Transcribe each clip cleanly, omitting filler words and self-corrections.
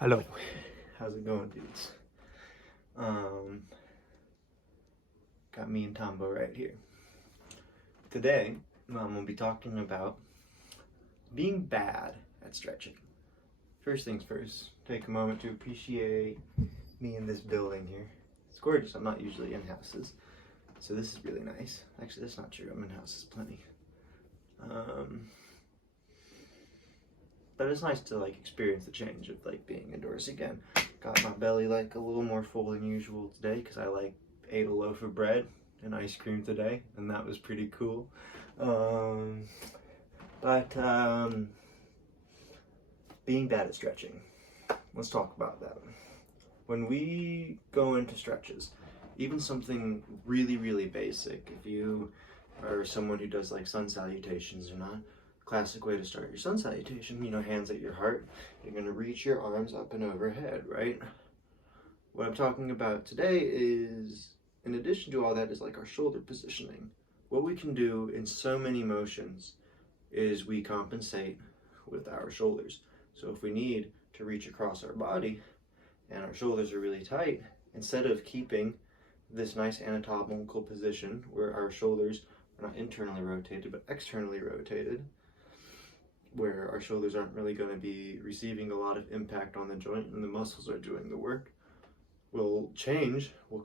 Hello, how's it going, dudes? Got me and Tombo right here. Today, I'm gonna be talking about being bad at stretching. First things first, take a moment to appreciate me in this building here. It's gorgeous. I'm not usually in houses, so this is really nice. Actually, that's not true. I'm in houses plenty. But it's nice to experience the change of being indoors again. Got my belly a little more full than usual today because I ate a loaf of bread and ice cream today, and that was pretty cool. But being bad at stretching. Let's talk about that. When we go into stretches, even something really basic, if you are someone who does sun salutations or not, classic way to start your sun salutation, hands at your heart, you're going to reach your arms up and overhead, right? What I'm talking about today is, in addition to all that, is our shoulder positioning. What we can do in so many motions is we compensate with our shoulders. So if we need to reach across our body and our shoulders are really tight, instead of keeping this nice anatomical position where our shoulders are not internally rotated but externally rotated, where our shoulders aren't really going to be receiving a lot of impact on the joint and the muscles are doing the work, we'll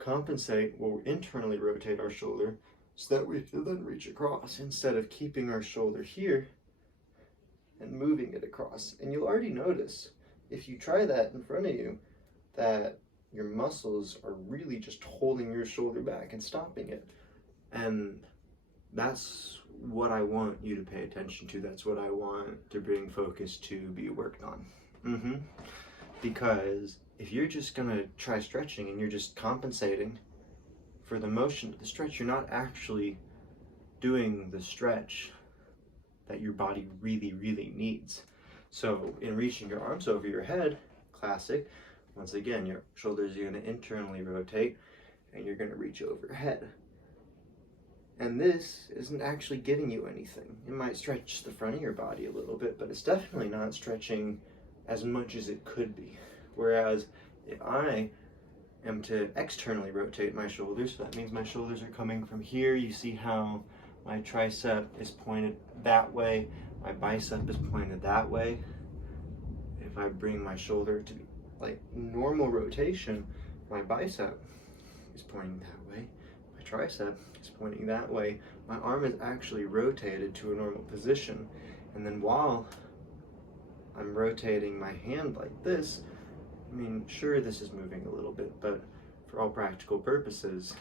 compensate, we'll internally rotate our shoulder so that we can then reach across instead of keeping our shoulder here and moving it across. And you'll already notice, if you try that in front of you, that your muscles are really just holding your shoulder back and stopping it. And that's what I want you to pay attention to. That's what I want to bring focus to be worked on. Because if you're just gonna try stretching and you're just compensating for the motion of the stretch, you're not actually doing the stretch that your body really needs. So in reaching your arms over your head, classic, once again, your shoulders are gonna internally rotate and you're gonna reach overhead. And this isn't actually giving you anything. It might stretch the front of your body a little bit, but it's definitely not stretching as much as it could be. Whereas if I am to externally rotate my shoulders, so that means my shoulders are coming from here. You see how my tricep is pointed that way, my bicep is pointed that way. If I bring my shoulder to normal rotation, my bicep is pointing that way, my tricep is pointing that way, my arm is actually rotated to a normal position. And then while I'm rotating my hand like this, I mean, sure, this is moving a little bit, but for all practical purposes,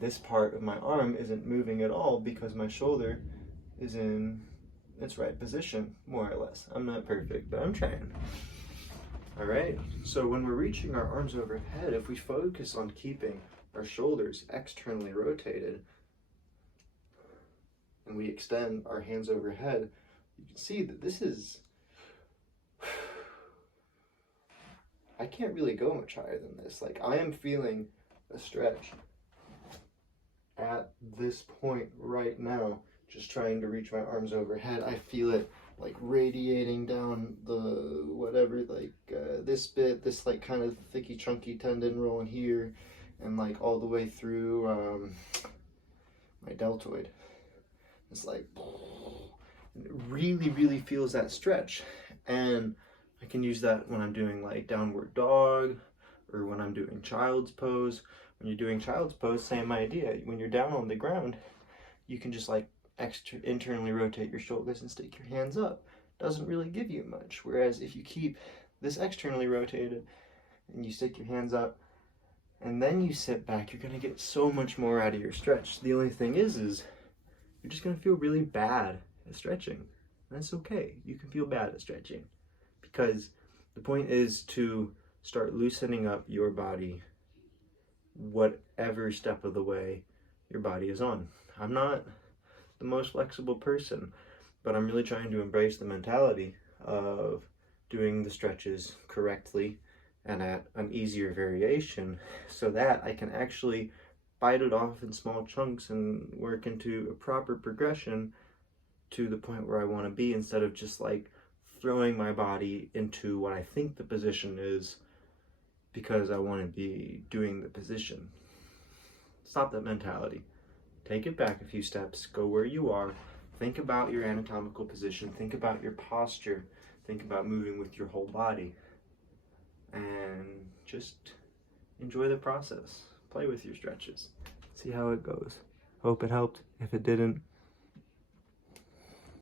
this part of my arm isn't moving at all because my shoulder is in its right position, more or less. I'm not perfect, but I'm trying. All right, so when we're reaching our arms overhead, if we focus on keeping our shoulders externally rotated and we extend our hands overhead, you can see that this is, I can't really go much higher than this. I am feeling a stretch at this point right now, just trying to reach my arms overhead. I feel it radiating down the whatever, this bit, this kind of thicky chunky tendon rolling here, and all the way through my deltoid. It's it really feels that stretch. And I can use that when I'm doing downward dog or when I'm doing child's pose. When you're doing child's pose, same idea. When you're down on the ground, you can just internally rotate your shoulders and stick your hands up. Doesn't really give you much. Whereas if you keep this externally rotated and you stick your hands up and then you sit back, you're gonna get so much more out of your stretch. The only thing is you're just gonna feel really bad at stretching. That's okay. You can feel bad at stretching because the point is to start loosening up your body whatever step of the way your body is on. I'm not the most flexible person, but I'm really trying to embrace the mentality of doing the stretches correctly and at an easier variation so that I can actually bite it off in small chunks and work into a proper progression to the point where I want to be, instead of just throwing my body into what I think the position is because I want to be doing the position. Stop that mentality. Take it back a few steps, go where you are, think about your anatomical position, think about your posture, think about moving with your whole body, and just enjoy the process. Play with your stretches. See how it goes. Hope it helped. If it didn't,